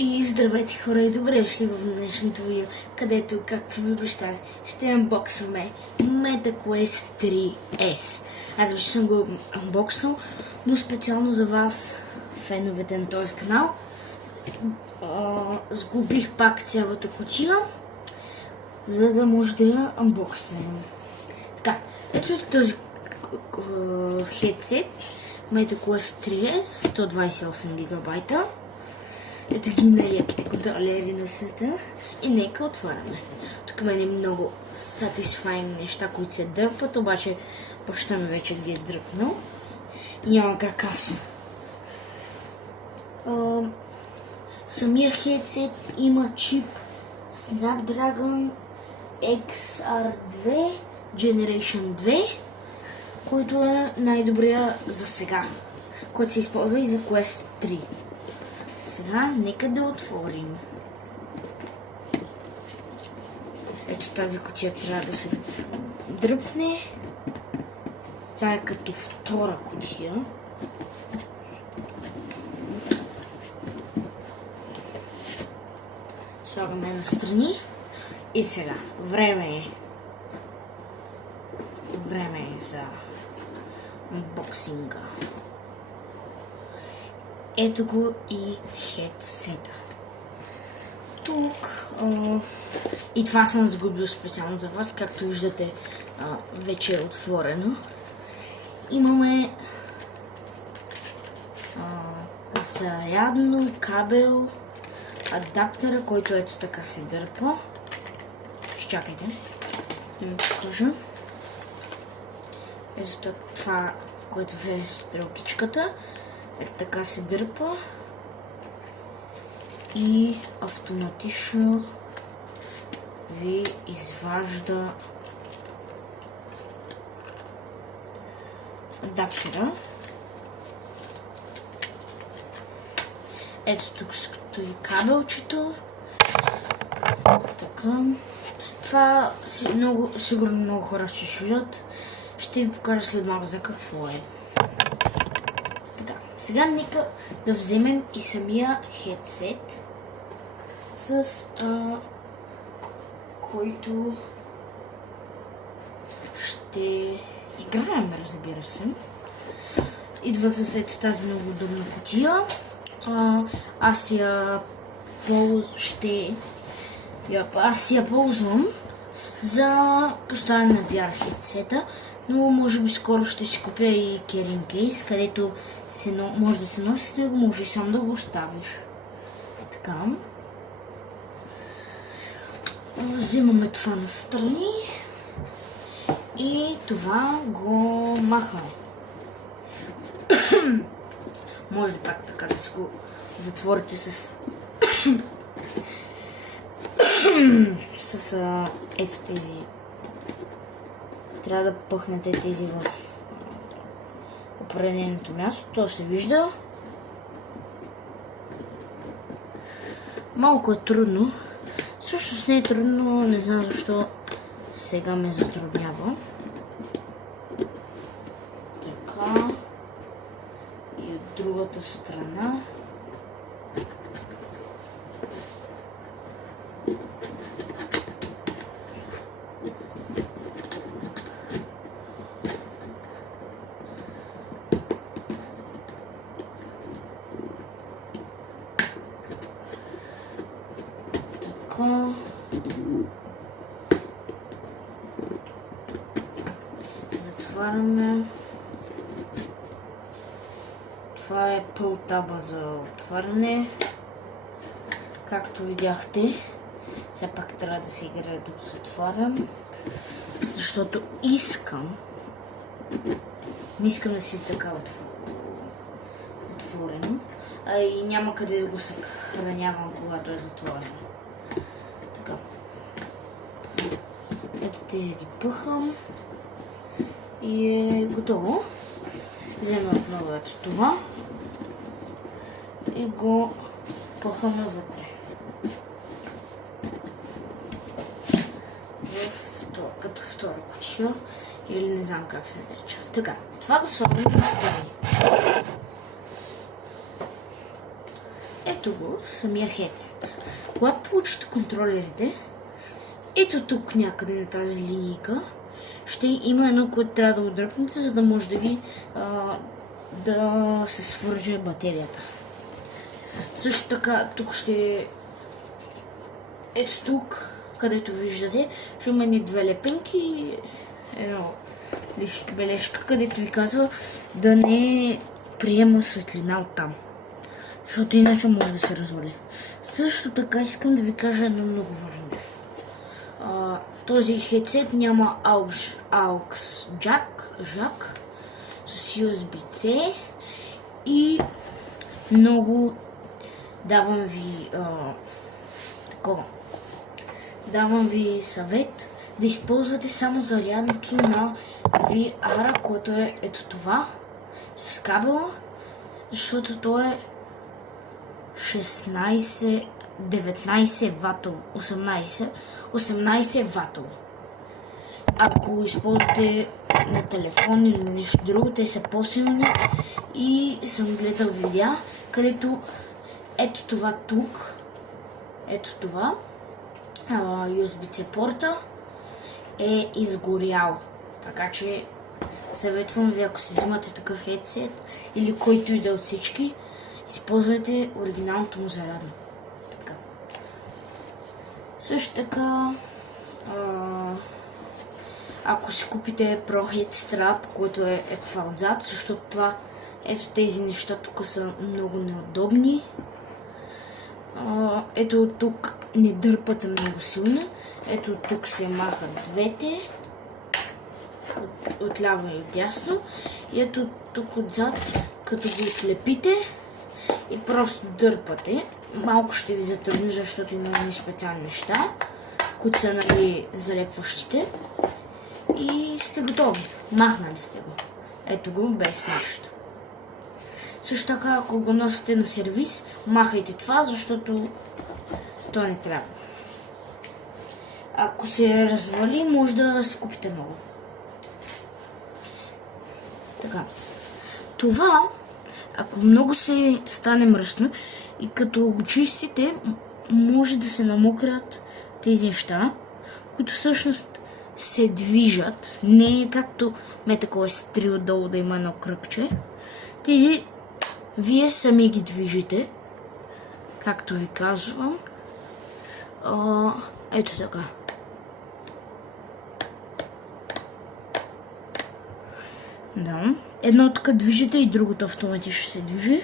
И здравейте хора и добре дошли в днешното видео, където, както ви обещах, ще анбоксваме MetaQuest 3S. Аз вече съм го анбокснал, но специално за вас, феновете на този канал, сгубих пак цялата кутия, за да може да я анбокснем. Така, ето този хедсет MetaQuest 3S, 128 гигабайта. Ето ги най-яките контролери на света и нека отваряме. Тук има много satisfying неща, които се дърпат, обаче баща ми вече ги е дръпнал и няма как аз. Самия хедсет има чип Snapdragon XR2 Generation 2, който е най-добрия за сега, който се използва и за Quest 3. Сега нека да отворим. Ето тази кутия трябва да се дръпне. Тя е като втора кутия. Слагаме настрани. И сега, време е за унбоксинга. Ето го и хедсета. Тук и това съм загубил специално за вас, както виждате вече е отворено. Имаме зарядно кабел, адаптера, който ето така се дърпа. Чакайте, да ви покажа. Ето това, което е стрелкичката. Ето така се дърпа и автоматично ви изважда адаптера. Ето тук стои кабелчето. Така. Това сигурно много хора ще чуждат. Ще ви покажа след малко за какво е. Сега нека да вземем и самия хедсет, с който ще играем, разбира се. Идва с ето тази много удобна кутия. Аз я ползвам за поставяне на VR хедсета, но може би скоро ще си купя и carrying кейс, където може да се носи с него, може и сам да го оставиш. Така. Взимаме това настрани и това го махаме. Може да пак така да си го затворите с ето тези. Трябва да пъхнете тези в определеното място. То се вижда. Малко е трудно. Всъщност не е трудно, не знам защо сега ме затруднява. Така. И от другата страна. Затваряме. Това е пултаба за отваряне. Както видяхте, все пак трябва да се играе да го затварям, защото не искам да си така отворено, и няма къде да го съхранявам, когато е затворено. Така. Ето тези ги пъхам и е готово. Вземем отново ето това и го пъхаме вътре. Като втора кутия, или не знам как се нарича. Така, това го слагаме настрани. ето го, самия хедсет. Когато получите контролерите, ето тук някъде на тази линейка ще има едно, което трябва да отдръпнете, за да може да се свърже батерията. Също така, тук ето тук, където виждате, ще има две лепенки, едно бележка, където ви казва да не приема светлина оттам, защото иначе може да се развали. Също така искам да ви кажа едно много важно нещо. Този хедсет няма AUX jack с USB-C и много давам ви съвет да използвате само зарядното на VR, което е ето това, с кабела, защото то е 19 ватово, 18 ватово. Ако използвате на телефон или на нещо друго, те са по-силни и съм гледал видеа, където ето това тук, USB-C порта е изгорял. Така че съветвам ви, ако си взимате такъв хедсет или който и да от всички, използвайте оригиналното му зарядно. Така. Също така, ако си купите Pro Head Strap, който е това отзад, защото ето тези неща тук са много неудобни. Ето тук не дърпате много силно. Ето тук се махат двете. От ляво и от дясно. И ето тук отзад, като го отлепите и просто дърпате. Малко ще ви затрудни, защото има едни специални неща, които са залепващите. И сте готови. Махнали сте го. Ето го без нищо. Също така, ако го носите на сервис, махайте това, защото то не трябва. Ако се развали, може да си купите ново. Така. Това, ако много се стане мръсно и като го чистите, може да се намокрят тези неща, които всъщност се движат. Не е както такова стри отдолу да има едно кръгче. Тези вие сами ги движите, както ви казвам. Ето така. Да. Едното като движите и другото автоматично се движи.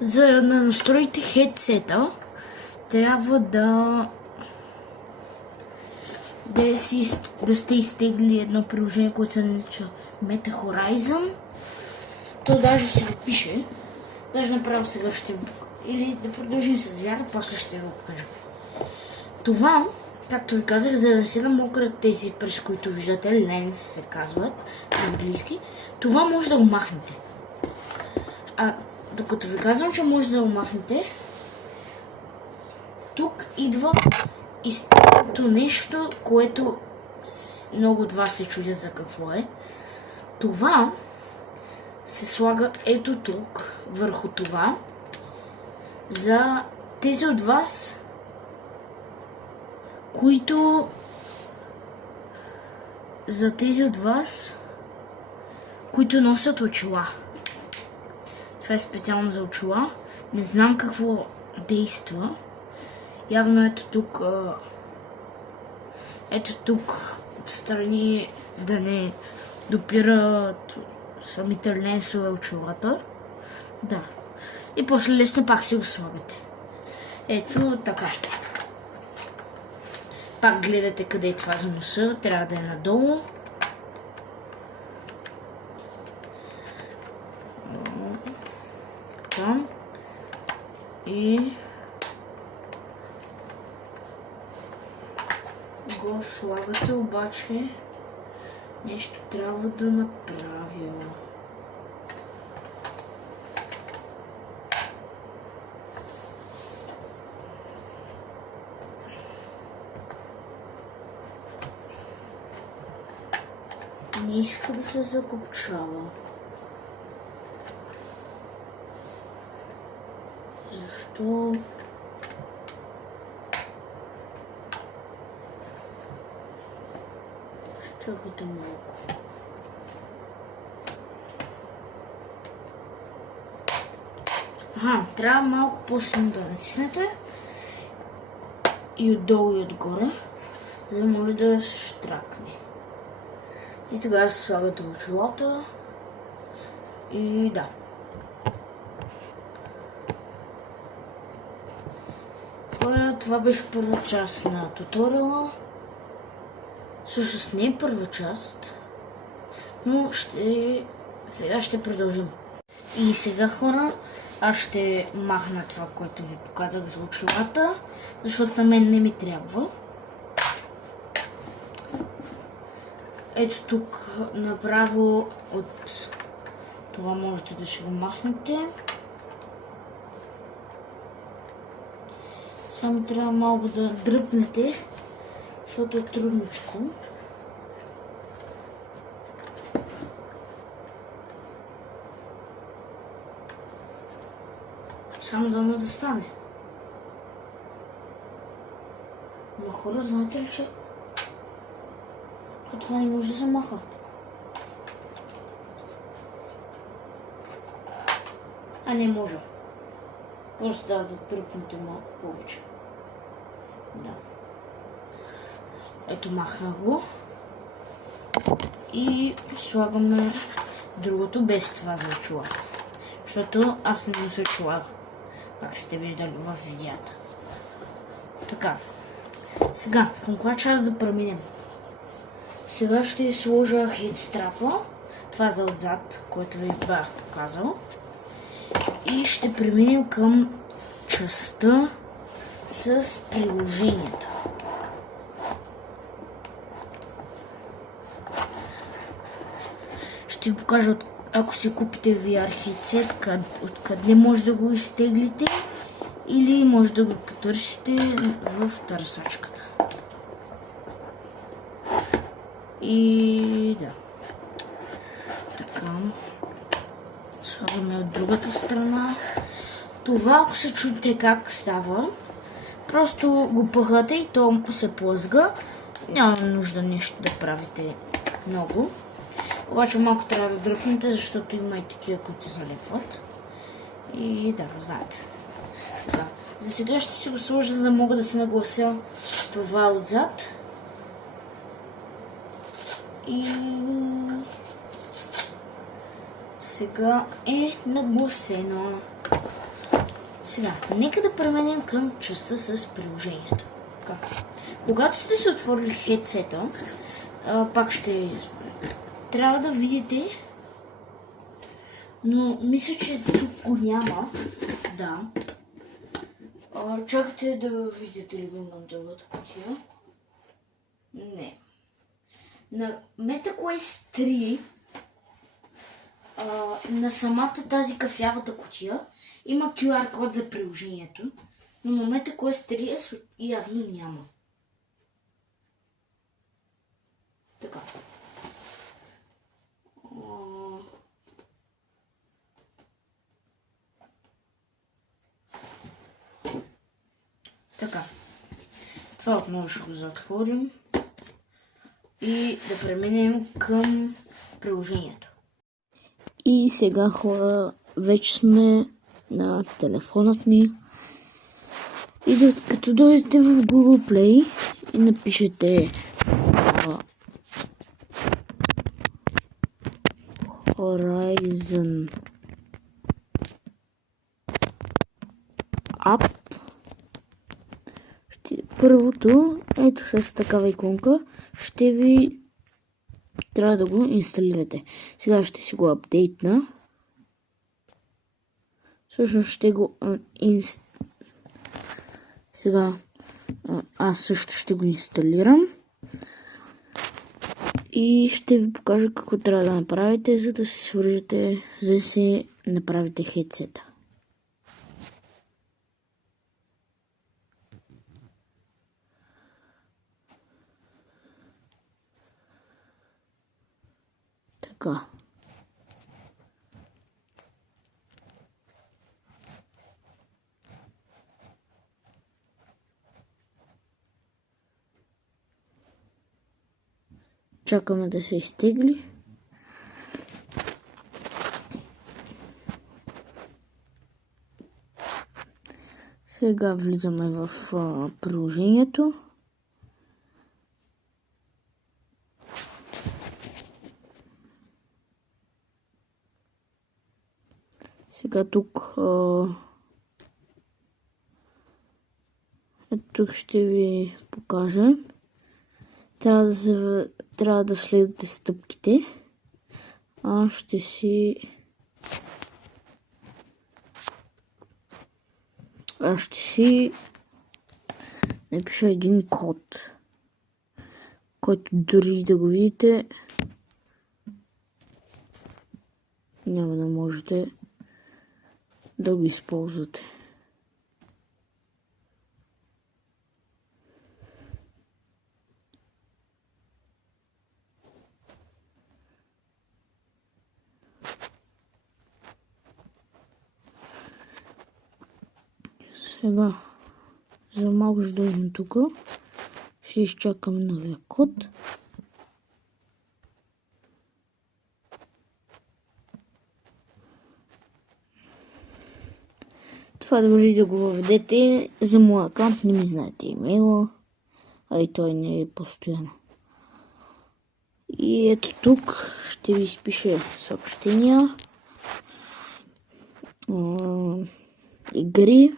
За да настроите хедсета, трябва да сте изтегли едно приложение, което се нарича Meta Horizon. То даже си го пише. Даже направо сега ще го покажа. Или да продължим с VR, после ще го покажа. Това, както ви казах, за да се намокрят тези, през които виждате, ленс се казват на английски, това може да го махнете. Докато ви казвам, че може да го махнете, тук идва изтеглото нещо, което много от вас се чудят за какво е. Това се слага ето тук, върху това, за тези от вас, които носят очила. Това е специално за очила. Не знам какво действа. Явно ето тук отстрани да не допират самите ленсове очилата. Да. И после лесно пак си го слагате. Ето така. Пак гледате къде е това за носа. Трябва да е надолу. Така. И го слагате, обаче нещо трябва да направя. Не иска да се закопчава. Защо? Чакайте малко. Трябва малко по-силно да натиснете. И отдолу и отгоре, за да може да штракне. И тогава се слагате очилата. И да. Хора, това беше първа част на туториала. Всъщност не е първа част, но сега ще продължим. И сега, хора, аз ще махна това, което ви показах за очилата, защото на мен не ми трябва. Ето тук направо от това можете да ще го махнете. Само трябва малко да дръпнете, защото е трудничко. Само да стане. Но хора, знаете ли, че това не може да се маха? Не може. Просто трябва да тръпнете малко повече. Да. Ето, махна го. И слагаме другото без това за очилата. Защото аз не нося очила, как сте виждали в видеята. Така. Сега, към коя част да преминем? Сега ще сложа хедстрапа. Това за отзад, който ви бях показал. И ще преминем към частта с приложението. Ще ви покажа, ако си купите VR headset, откъде може да го изтеглите или може да го потърсите в търсачката. И да. Така. Слагаме от другата страна. Това, ако се чуете как става, просто го пъхате и то се плъзга. Няма нужда нещо да правите много. Обаче малко трябва да дръпнете, защото има и такива, които залепват. И да, знаете. Така. За сега ще си го сложа, за да мога да се наглася това отзад. И сега е нагласено. Сега, нека да преминем към частта с приложението. Така. Когато сте се отворили хедсета, пак ще трябва да видите, но мисля, че тук го няма. Да. Чакайте да видите ли го имам другата кутия. Не. На MetaQuest 3 на самата тази кафявата кутия има QR код за приложението, но на MetaQuest 3 явно няма. Така. Така. Това отново ще го затворим и да преминем към приложението. И сега, хора, вече сме на телефонът ни. И като дойдете в Google Play и напишете Horizon App. Първото, ето с такава иконка, ще ви трябва да го инсталирате. Сега ще си го апдейтна. Всъщност ще го сега аз също ще го инсталирам. И ще ви покажа какво трябва да направите, за да се свържете, за да си направите хедсета. Така. изчакаме да се изтегли. Сега влизаме в приложението. Сега тук ще ви покажа. Трябва да следвате стъпките. Аз ще си напиша един код, който дори да го видите, няма да можете да го използвате. Сега за малко ще дойдем тук. Ще изчакаме новия код. Това дори да го въведете. За моя акаунт не ми знаете имейла, а и той не е постоянно. И ето тук ще ви изпише съобщения, игри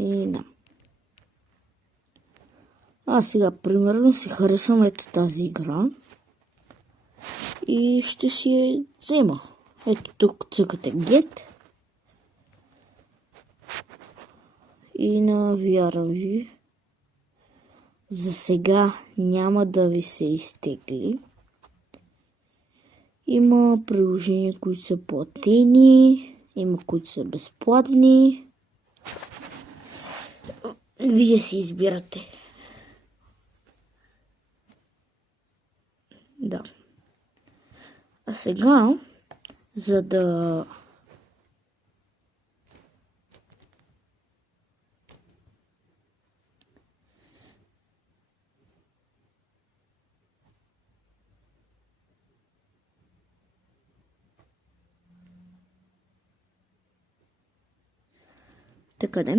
и да. Аз сега примерно си харесвам ето тази игра и ще си я взема. Ето тук цъкате Get и на VR ви. За сега няма да ви се изтегли. Има приложения, които са платени, има които са безплатни. Вие си избирате. Да. А сега, за да така де.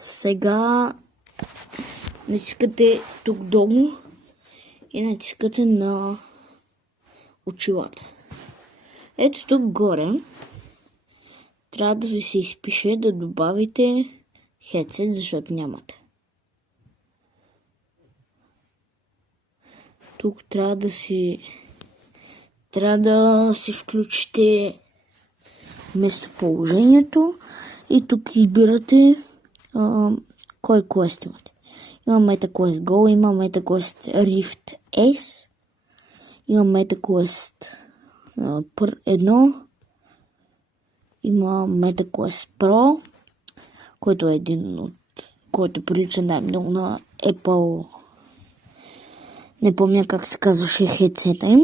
Сега натискате тук долу и натискате на очилата. Ето тук горе трябва да ви се изпише да добавите хедсет, защото нямате. Тук трябва да си включите местоположението и тук избирате кой квест имате. Има MetaQuest Go, има MetaQuest Rift S, има MetaQuest 1, има MetaQuest Pro, който е който прилича най-много на Apple. Не помня как се казваше хедсета им.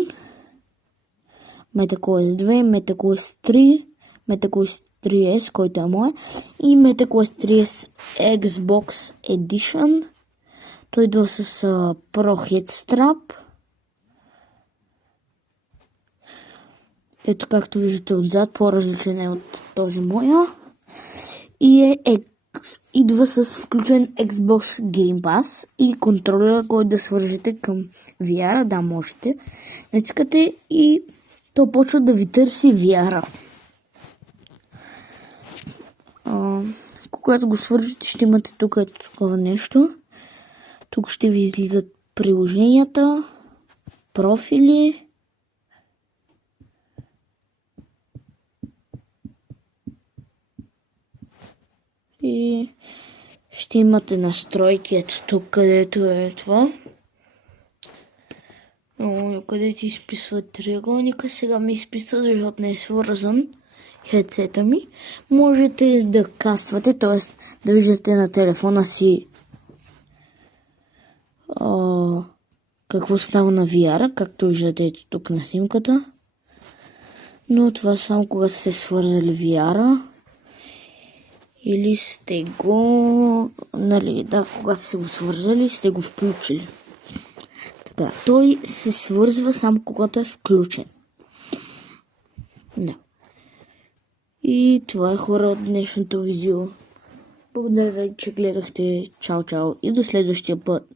MetaQuest 2, MetaQuest 3, MetaQuest 3S, който е моя, и MetaQuest 3S Xbox Edition. Той идва с Pro Head Strap. Ето както виждате отзад, по-различен е от този моя. И идва с включен Xbox Game Pass и контролер, който да свържете към VR. Да, можете. Натискате и то почва да ви търси VR. Когато го свържете, ще имате тук такова нещо. Тук ще ви излизат приложенията, профили. И ще имате настройки ето тук, където е това. Където изписва триъгълника. Сега ми изписва, защото не е свързан хедсета ми. Можете да каствате, т.е. да виждате на телефона си какво става на VR, както виждате ето тук на снимката. Но това само когато сте свързали VR. Или сте го, нали, да, когато сте го свързали, сте го включили. Така, той се свързва само когато е включен. Да. И това е, хора, от днешното видео. Благодаря ви, че гледахте. Чао, чао и до следващия път.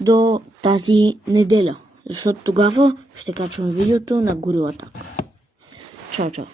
До тази неделя. Защото тогава ще качвам видеото на Gorilla Tag. Чао, чао.